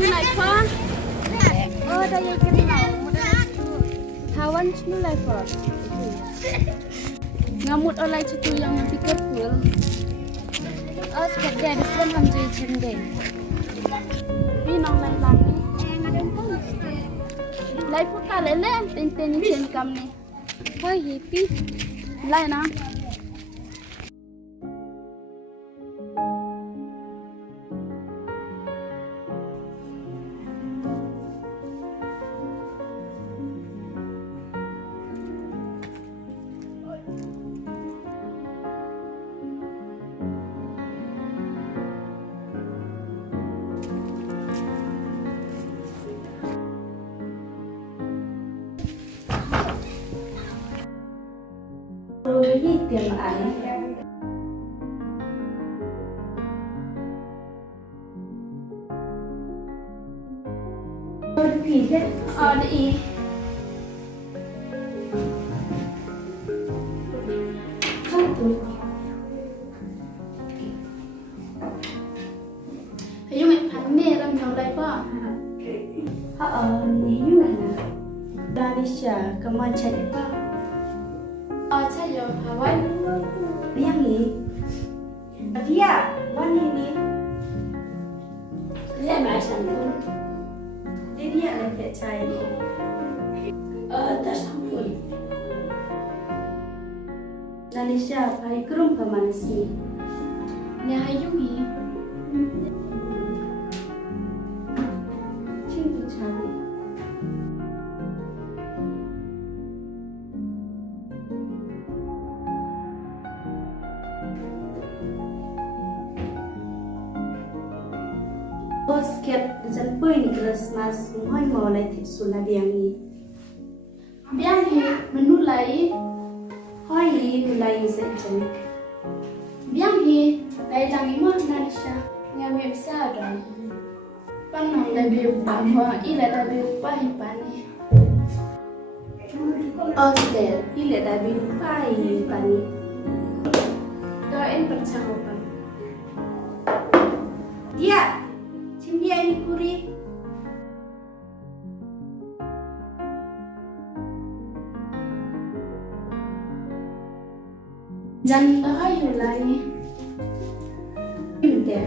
Mulai pa? Oh, daya kenal. Hawan mulai pa. Ngamut olay situ yang pikir full. Oh, seperti ada selam hamzah cendeng. Pinong lai langi. Lai puta lele, ten chen kam ni. Oh, hippie. Lai na. Ini tiang air. Oh, di. Ayo main pandai ram yang lain pa. Ni mana? Danisha, kamu cari apa? Oh, saya Hawan. Yang ni? Dia, mana ni? Dia macam tu. Dia lagi cari. Tak sampai. Danisha, pai kerum ke mana sih? Ni Hayumi. Cinta cari. Basket dan poin Christmas mohon mulai sulah biangi. Biang menulai. Hoi mulai sejen. Biang lai jangi mo Nanisha. Ngawi bisa dong. Panong lebih upah, ila lebih upah pani. Ostel, ile dabi pai pani. Doain percakapan. Dia, dia ini kuri. Jangan tahayu lagi. Dia.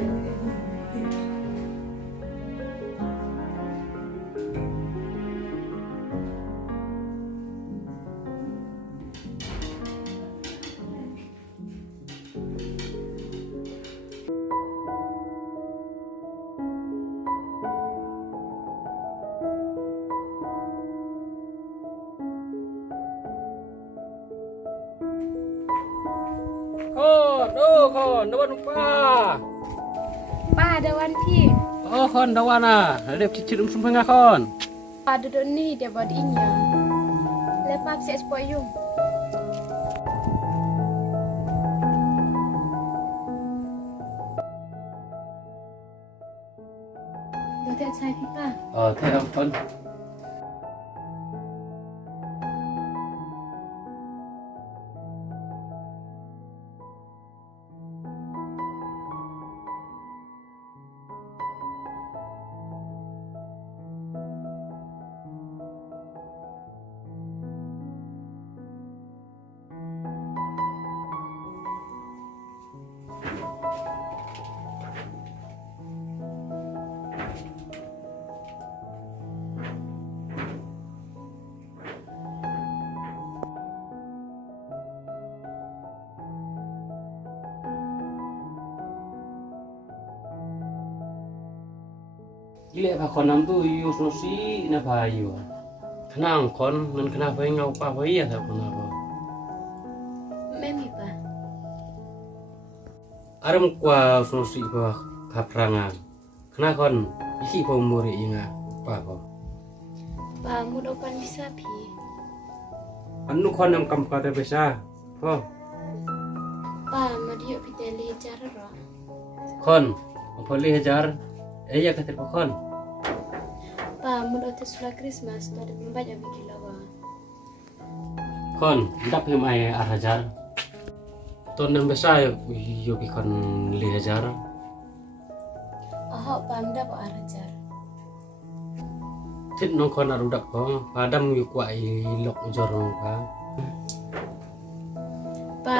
Kon, dawan lupa. Pa ada wanti. Oh, kon dawana. Ada cicit sumpah ngah kon. Pa duduk ni dia buat inya. Lepas saya spoyung. Doa saya pipa. Oh, terang kon. Ile pa kon nam tu yu sosi na pa yu. Kenang kon nan kenapa ngau pa pa iya ta kon apa. Memi pa. Aram kwa sosi pa kaprangan. Kena kon isi pa umur inga pa ko. Pa mudopan bisa pi. Anu kon nam kam kata besa. Ko. Pa madio piteli cara ro. Kon, apa li hajar? Iya kata pa kon. Pa mudote sula Christmas tadi membaca bikin lawa. Kon, ndak pi mai hajar. Ton nam besa yo pi kon li hajar. Oh, pa mda po arajar. Thịt nó còn là đủ đặc có và đâm nhiều quậy lọc cho rồi cả. Pa,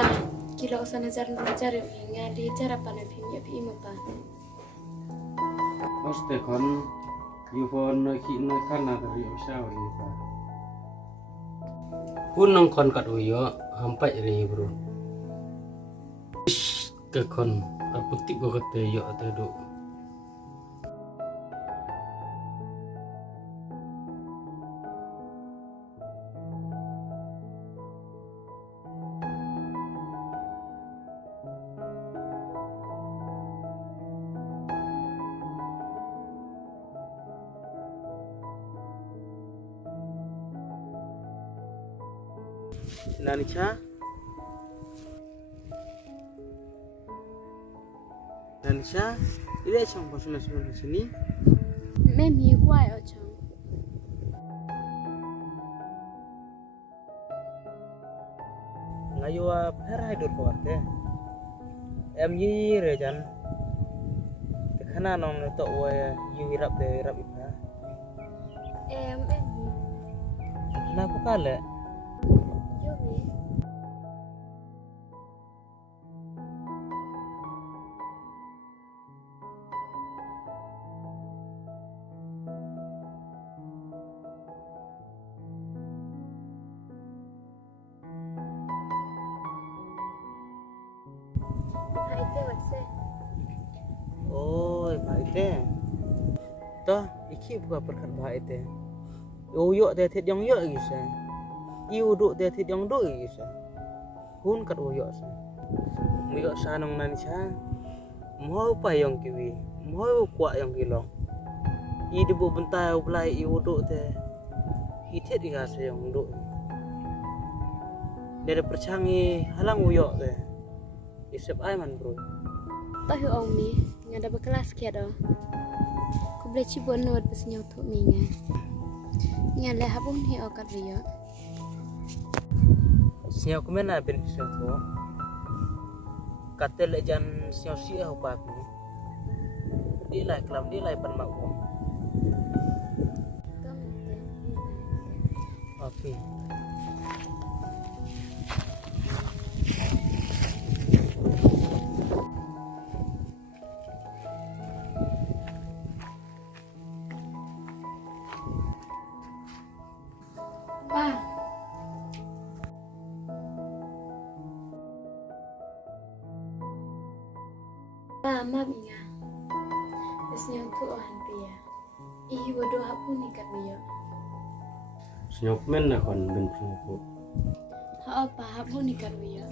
kilo sana jaran cari ngali cara panen pimnya pim pa. Pasti kan phone nơi khi nơi khăn là dari sao ini pa. Pun nong kon kat uyo hampai ri bro. Ke kon aku tiba kata yo ate do. Nanisha, ini cang pasal di sini. Memi kuai ochong. Ngayu apa hidur kuatnya? Yi rejan. Tekana nong netok waya yu hirap ipa. Memi. Kenapa kale? Yomi. Hai te wase. Oh, baik deh. Toh, iki buka perkat baik deh. Uyuk deh thit yang yuk gitu. Iu duk deh thit yang duk gitu. Hun kat uyuk sa. Uyuk sa nong Nanisha. Mau pa yang kiwi, mau kuat yang kilong. I debu bentai belai iu duk deh. I thit ikas yang duk. Dia percangi halang uyuk deh. Isep aiman bro. Tahu om mi, ngada berkelas kia do. Ku boleh cibo nod besnyau tu mi ngai. Ngai le habun hi okat rio. Siapa kemana ben siapa? Kata lejan siapa siapa apa aku? Dia lah kelam dia lah pan mak. Oke. Pa. Pa ma binga. Besnyau tu ohan pia. Ihi bodo hapun ikat rio. Senyok men na kon ben pernah. Ha apa hapun ikat rio.